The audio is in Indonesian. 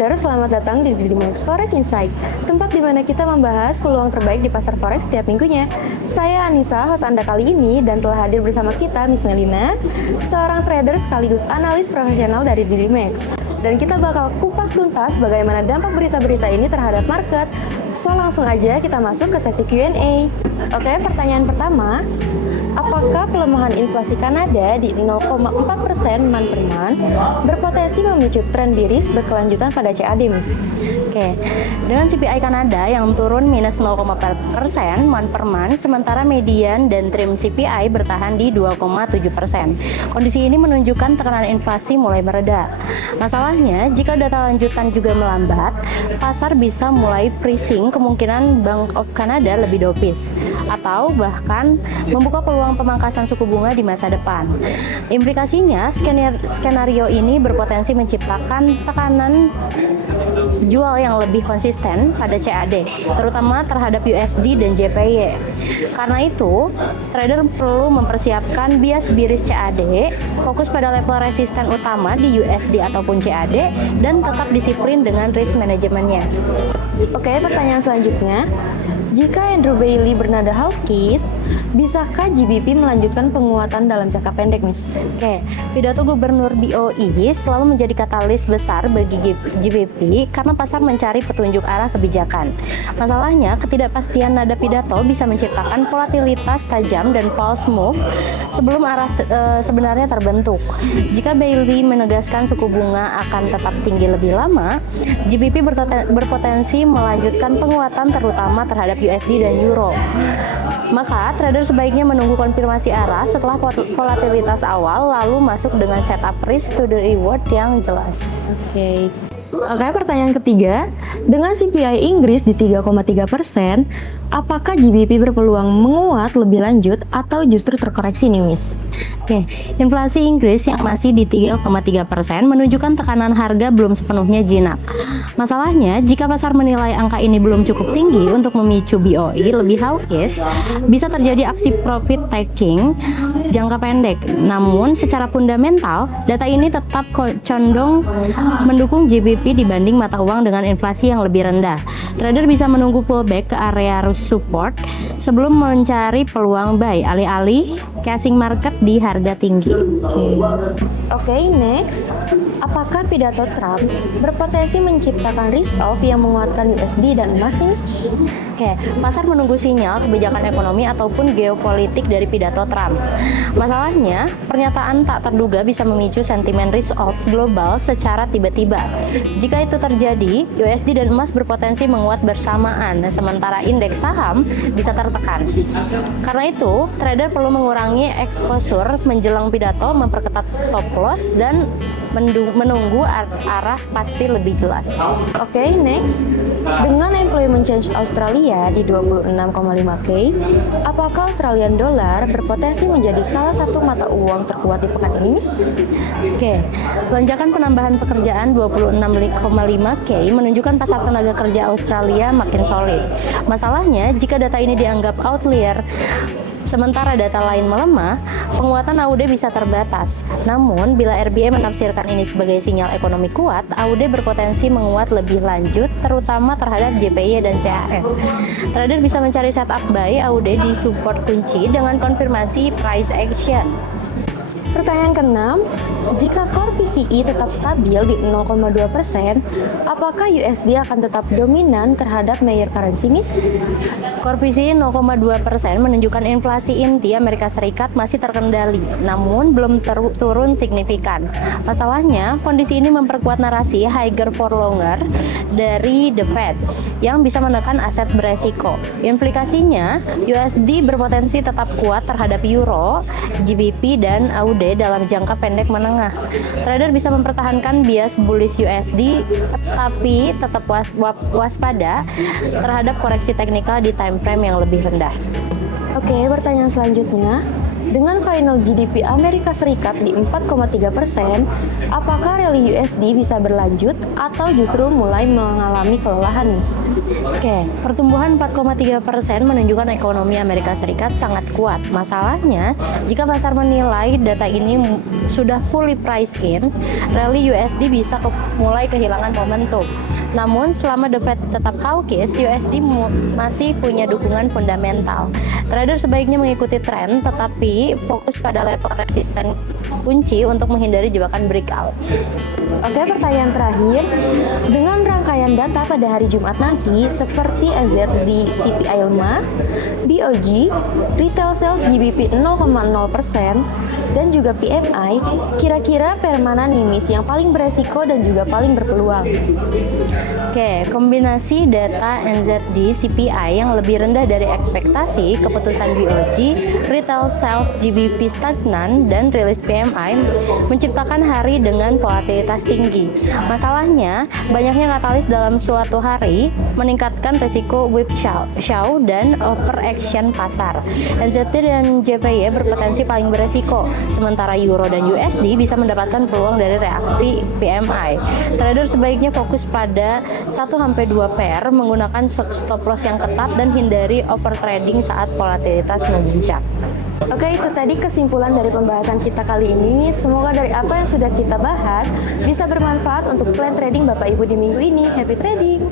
trader, selamat datang di Dimax Forex Insight, tempat di mana kita membahas peluang terbaik di pasar forex setiap minggunya. Saya Anissa, host Anda kali ini, dan telah hadir bersama kita Miss Melina, seorang trader sekaligus analis profesional dari Dimax. Dan kita bakal kupas tuntas bagaimana dampak berita-berita ini terhadap market. So langsung aja kita masuk ke sesi Q&A. Oke, pertanyaan pertama. Apakah pelemahan inflasi Kanada di 0,4% month per month berpotensi memicu tren bearish berkelanjutan pada CAD, Miss? Oke, dengan CPI Kanada yang turun minus 0,4% month per month, sementara median dan trim CPI bertahan di 2,7%. Kondisi ini menunjukkan tekanan inflasi mulai mereda. Masalahnya, jika data lanjutan juga melambat, pasar bisa mulai pricing kemungkinan Bank of Canada lebih dovish, atau bahkan membuka peluang pemangkasan suku bunga di masa depan. Implikasinya, skenario ini berpotensi menciptakan tekanan jual yang lebih konsisten pada CAD, terutama terhadap USD dan JPY. Karena itu, trader perlu mempersiapkan bias bearish CAD, fokus pada level resisten utama di USD ataupun CAD, dan tetap disiplin dengan risk manajemennya. Oke, pertanyaan selanjutnya. Jika Andrew Bailey bernada hawkish, bisakah GBP melanjutkan penguatan dalam jangka pendek, Miss? Oke, pidato Gubernur BOE selalu menjadi katalis besar bagi GBP karena pasar mencari petunjuk arah kebijakan. Masalahnya, ketidakpastian nada pidato bisa menciptakan volatilitas tajam dan false move sebelum arah sebenarnya terbentuk. Jika Bailey menegaskan suku bunga akan tetap tinggi lebih lama, GBP berpotensi melanjutkan penguatan terutama terhadap USD dan Euro. Maka trader sebaiknya menunggu konfirmasi arah setelah volatilitas awal, lalu masuk dengan setup risk to the reward yang jelas. Oke, pertanyaan ketiga. Dengan CPI Inggris di 3,3%, apakah GBP berpeluang menguat lebih lanjut atau justru terkoreksi nih, Miss? Oke, inflasi Inggris yang masih di 3,3% menunjukkan tekanan harga belum sepenuhnya jinak. Masalahnya, jika pasar menilai angka ini belum cukup tinggi untuk memicu BOE lebih hawkish, bisa terjadi aksi profit taking jangka pendek. Namun, secara fundamental, data ini tetap condong mendukung GBP dibanding mata uang dengan inflasi yang lebih rendah. Trader bisa menunggu pullback ke area support sebelum mencari peluang buy, alih-alih casing market di harga tinggi. Oke, next. Apakah pidato Trump berpotensi menciptakan risk off yang menguatkan USD dan emas, nih? Oke, pasar menunggu sinyal kebijakan ekonomi ataupun geopolitik dari pidato Trump. Masalahnya, pernyataan tak terduga bisa memicu sentimen risk off global secara tiba-tiba. Jika itu terjadi, USD dan emas berpotensi menguat bersamaan, sementara indeks saham bisa tertekan. Karena itu, trader perlu mengurangi exposure menjelang pidato, memperketat stop loss, dan menunggu arah pasti lebih jelas. Oke, next. Dengan employment change Australia di 26,5K, apakah Australian dollar berpotensi menjadi salah satu mata uang terkuat di pekan ini, Miss? Oke, lonjakan penambahan pekerjaan 26,5K menunjukkan pasar tenaga kerja Australia makin solid. Masalahnya, jika data ini dianggap outlier, sementara data lain melemah, penguatan AUD bisa terbatas. Namun, bila RBA menafsirkan ini sebagai sinyal ekonomi kuat, AUD berpotensi menguat lebih lanjut, terutama terhadap JPY dan CAF. Trader bisa mencari setup buy AUD di support kunci dengan konfirmasi price action. Pertanyaan ke-6, jika core PCE tetap stabil di 0,2%, apakah USD akan tetap dominan terhadap major currency, Miss? Core PCE 0,2% menunjukkan inflasi inti Amerika Serikat masih terkendali, namun belum turun signifikan. Masalahnya, kondisi ini memperkuat narasi higher for longer dari The Fed yang bisa menekan aset beresiko. Implikasinya, USD berpotensi tetap kuat terhadap Euro, GBP, dan AUD dalam jangka pendek menengah. Trader bisa mempertahankan bias bullish USD, tapi tetap waspada terhadap koreksi teknikal di time frame yang lebih rendah. Oke, pertanyaan selanjutnya. Dengan final GDP Amerika Serikat di 4,3%, apakah rally USD bisa berlanjut atau justru mulai mengalami kelelahan, Miss? Oke, pertumbuhan 4,3% menunjukkan ekonomi Amerika Serikat sangat kuat. Masalahnya, jika pasar menilai data ini sudah fully price in, rally USD bisa mulai kehilangan momentum. Namun, selama The Fed tetap hawkish, USD masih punya dukungan fundamental. Trader sebaiknya mengikuti tren, tetapi fokus pada level resisten kunci untuk menghindari jebakan breakout. Oke, pertanyaan terakhir. Dengan rangkaian data pada hari Jumat nanti seperti NZD CPI lemah, BOJ, retail sales GBP 0,0%, dan juga PMI, kira-kira pair mana nih Miss yang paling beresiko dan juga paling berpeluang? Oke, kombinasi data NZD CPI yang lebih rendah dari ekspektasi, keputusan BOJ, retail sales GBP stagnan, dan rilis PMI menciptakan hari dengan volatilitas tinggi. Masalahnya, banyaknya katalis dalam suatu hari meningkatkan risiko whipsaw dan overaction pasar. NZD dan JPY berpotensi paling beresiko, sementara Euro dan USD bisa mendapatkan peluang dari reaksi PMI. Trader sebaiknya fokus pada 1-2 pair menggunakan stop loss yang ketat dan hindari overtrading saat volatilitas memuncak. Oke, itu tadi kesimpulan dari pembahasan kita kali ini. Semoga dari apa yang sudah kita bahas bisa bermanfaat untuk plan trading Bapak Ibu di minggu ini. Happy trading!